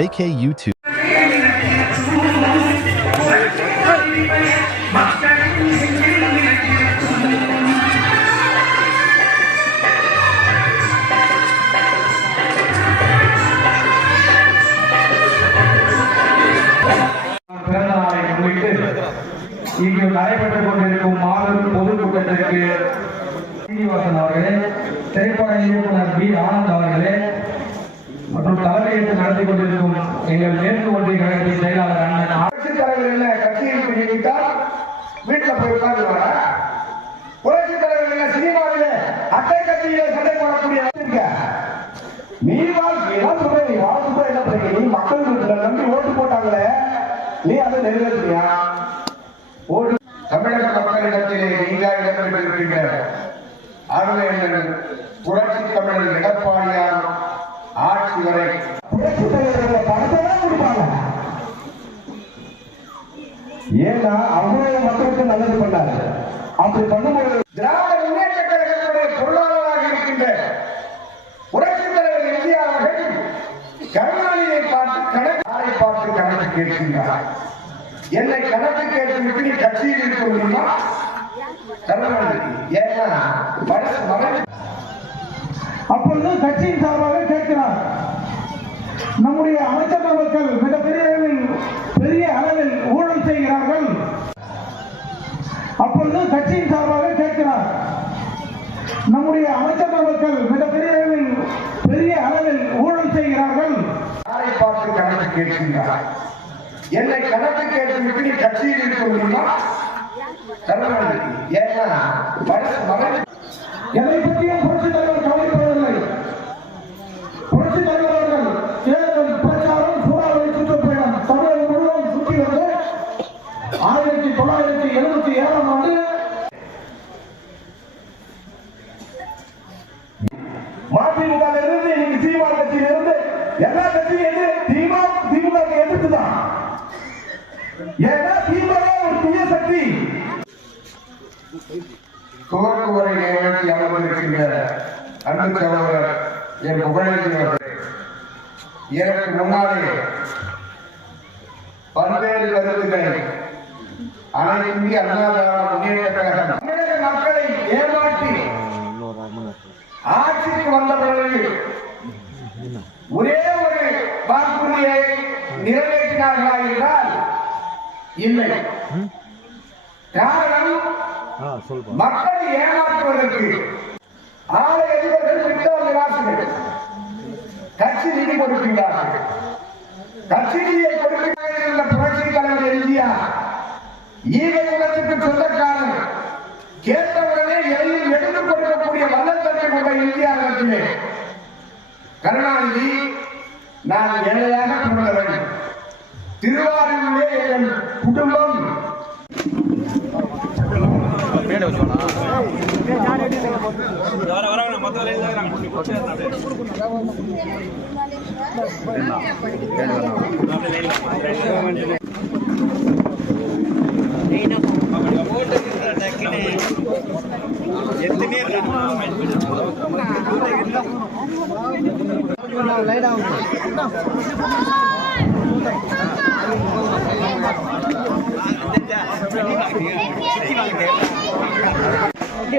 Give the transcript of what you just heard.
JK YouTube. இங்கு நடைபெற்றுக் கொண்டிருக்கும் மாபெரும் பொதுக்கூட்டத்திற்கு சீனிவாசன் அவர்களே, திரைப்பட இயக்குனர் பி ஆனந்த் அவர்களே மற்றும் தலைமையேற்று நடத்தி கொண்டிருக்கும் எங்கள் மேற்கு ஒன்றிய கழகத்தின் செயலாளர் அண்ணன் ஆட்சித் தலைவர் கட்சியில் பிரிவிட்டால் வீட்டில் போய் உட்கார்ந்து புரட்சித் தலைவர் சினிமாவிலே அட்டை கட்சியிலே சண்டை போடக்கூடிய நீ வாழ்க்கை நீ வாழ்க்கை என்ன பண்ணி நீ மக்கள் நம்பி ஓட்டு போட்டாங்களே, நீ அதை நிறைவேற்றியா? தமிழக மக்களிடத்திலே நீங்கா இடம் பெற்றிருக்கின்ற அருமையர்கள் புரட்சி தமிழர் எடப்பாடியார் ஆட்சி வரை புரட்சி தலைவர்கள் பணத்தான் கொடுப்பாங்க. ஏன்னா அவ்வளவு மக்களுக்கு நல்லது பண்ணாரு. அப்படி பண்ணும்போது திராவிட முன்னேற்ற கழகத்துடைய பொருளாளராக இருக்கின்ற புரட்சி தலைவர் எம்ஜிஆர் அவர்கள் கருணாநிதியை பார்த்து கணக்கு கேட்கின்றார். என்னை கணக்கு கேட்டு நீ கட்சியில் இருக்க முடியுமா? அப்பொழுது கட்சியின் சார்பாக கேட்கிறார், நம்முடைய அமைச்சர் மக்கள் பெரிய அளவில் ஊழல் செய்கிறார்கள். அப்பொழுது கட்சியின் சார்பாக கேட்கிறார், நம்முடைய அமைச்சர் மக்கள் பெரிய அளவில் ஊழல் செய்கிறார்கள். யாரை பார்த்து கணக்கு கேட்கின்றார்? என்னை கணக்கு கேட்டு நீ கட்சியில் இருக்க முடியுமா? எதை பற்றியும் புரட்சி தலைவர் கவலைப்படவில்லை. புரட்சி தலைவர்கள் தேர்தல் பிரச்சாரம் சூறாவளி சுற்றுப்பயணம் தமிழகம் முழுவதும் சுற்றி வந்து 1977ஆம் ஆண்டு மதிமுக இருந்து திமுக கட்சியிலிருந்து எல்லா கட்சியும் திமுக எதிர்த்துதான். ஏன்னா திமுக ஒரு தீய சக்தி. துவக்குவரை நிகழ்ச்சி அமர்ந்திருக்கின்ற அன்பு சகோதரர் என் புகழேந்திரவர்களே, எனக்கு முன்னாலே பல்வேறு கருத்துக்களை அனைத்து இந்திய அண்ணா திராவிட முன்னேற்ற கழகம் தமிழக மக்களை ஏமாற்றி ஆட்சிக்கு வந்த பிறகு ஒரே ஒரு வாக்குறுதியை நிறைவேற்றினார்களா என்றால் இல்லை. காரணம், மக்களை ஏமாற்றுவதற்கு ஆலை அதிபர்கள் திட்டம் நிராசைகள் கட்சி நிதி கொடுக்கின்றார்கள். கட்சி நிதியை கொடுக்கின்ற புரட்சி தலைவர் எம்ஜிஆர் ஈகை குலத்துக்கு சொந்தக்காரன், கேட்டவுடனே எதையும் எடுத்துக் கொடுக்கக்கூடிய வல்லத்தன்மை கொண்ட எம்ஜிஆர் இடத்திலே கருணாநிதி நான் ஏழையாக பிறந்தவன், திருவாரூரிலே என் குடும்பம் Đi